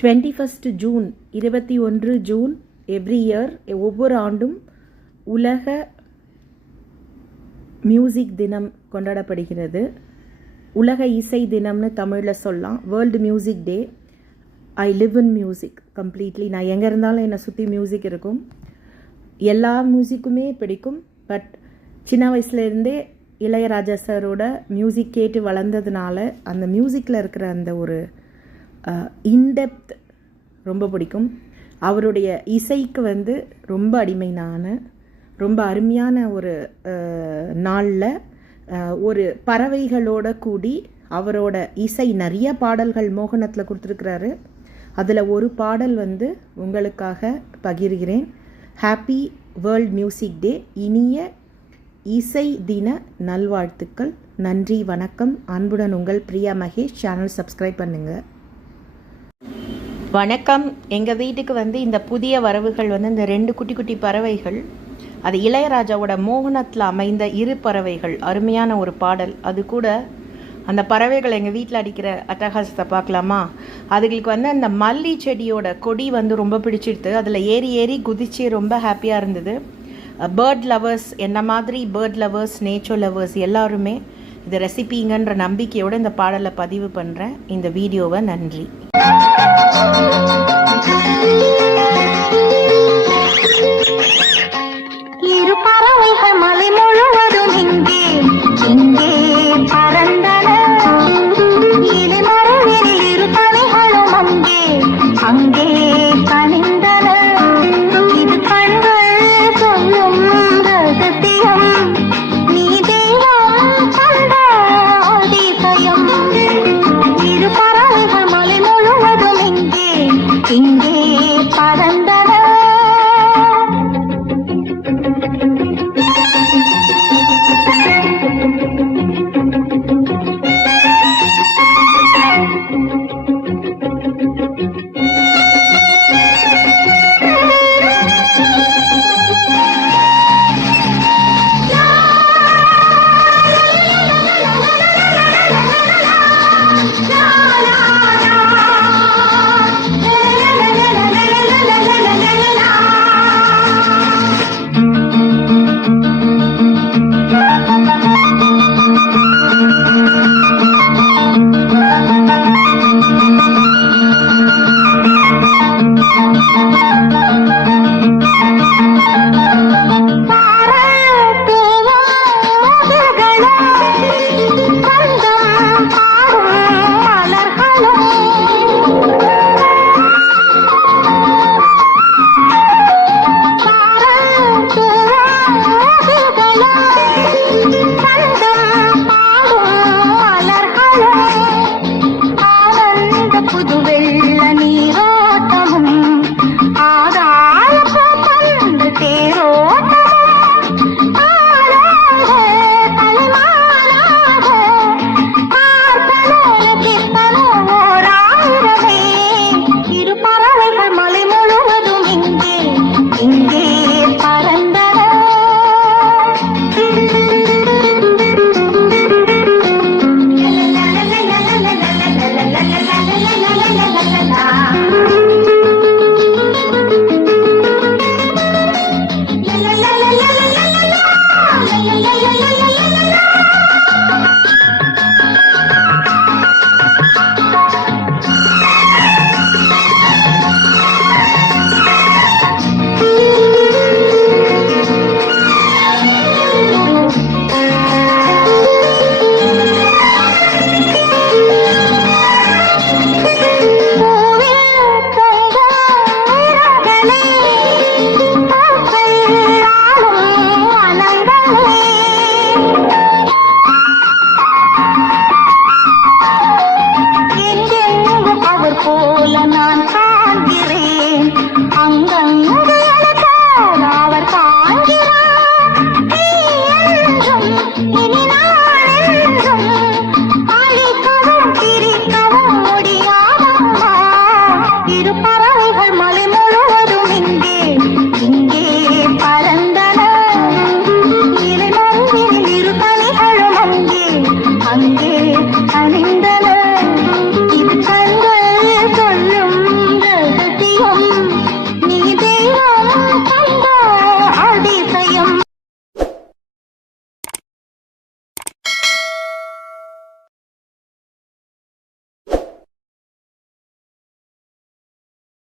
21 June 21 June every year ஒவ்வொரு ஆண்டும் உலக மியூசிக் தினம் கொண்டாடப்படுகிறது. உலக இசை தினம்னு தமிழில் சொல்லலாம். World music day. I live in music completely. நான் எங்கே இருந்தாலும் என்னை சுற்றி மியூசிக் இருக்கும். எல்லா மியூசிக்குமே பிடிக்கும். பட் சின்ன வயசுலேருந்தே இளையராஜா சாரோட மியூசிக் கேட்டு வளர்ந்ததுனால அந்த மியூசிக்கில் இருக்கிற அந்த ஒரு இன்டெப்த் ரொம்ப பிடிக்கும். அவருடைய இசைக்கு ரொம்ப அடிமை நான். ரொம்ப அருமையான ஒரு நாளில் ஒரு பறவைகளோட கூடி அவரோட இசை நிறைய பாடல்கள் மோகனத்தில் கொடுத்துருக்கிறாரு. அதில் ஒரு பாடல் உங்களுக்காக பகிர்கிறேன். ஹாப்பி வேர்ல்ட் மியூசிக் டே. இனிய இசை தின நல்வாழ்த்துக்கள். நன்றி, வணக்கம். அன்புடன் உங்கள் பிரியா மகேஷ். சேனல் சப்ஸ்கிரைப் பண்ணுங்கள். வணக்கம். எங்கள் வீட்டுக்கு இந்த புதிய வரவுகள் இந்த 2 குட்டி குட்டி பறவைகள். அது இளையராஜாவோட மோகனத்தில் அமைந்த 2 பறவைகள். அருமையான ஒரு பாடல். அது கூட அந்த பறவைகள் எங்கள் வீட்டில் அடிக்கிற அட்டகாசத்தை பார்க்கலாமா? அதுகளுக்கு அந்த மல்லி செடியோட கொடி ரொம்ப பிடிச்சிடுது. அதில் ஏறி ஏறி குதிச்சு ரொம்ப ஹாப்பியாக இருந்தது. பேர்ட் லவர்ஸ், என்ன மாதிரி பேர்ட் லவர்ஸ், நேச்சர் லவர்ஸ் எல்லாருமே இது ரெசிபிங்கன்ற நம்பிக்கையோடு இந்த பாடலை பதிவு பண்ணுறேன். இந்த வீடியோவை நன்றி. இரு பறவைகள் மலை முழுவதும் இங்கே இங்கே பறந்தன. இலை மரங்களில் இரு பனைகளும் அங்கே அங்கே கனிந்தன. இது கண்கள் சொல்லும் ரகசியம். நீ தெய்வம் கண்ட அதிசயம். இரு பறவைகள் மலை முழுவதும் இங்கே இங்கே பறந்தன. போல நான் காண்கிறேன். அங்கங்க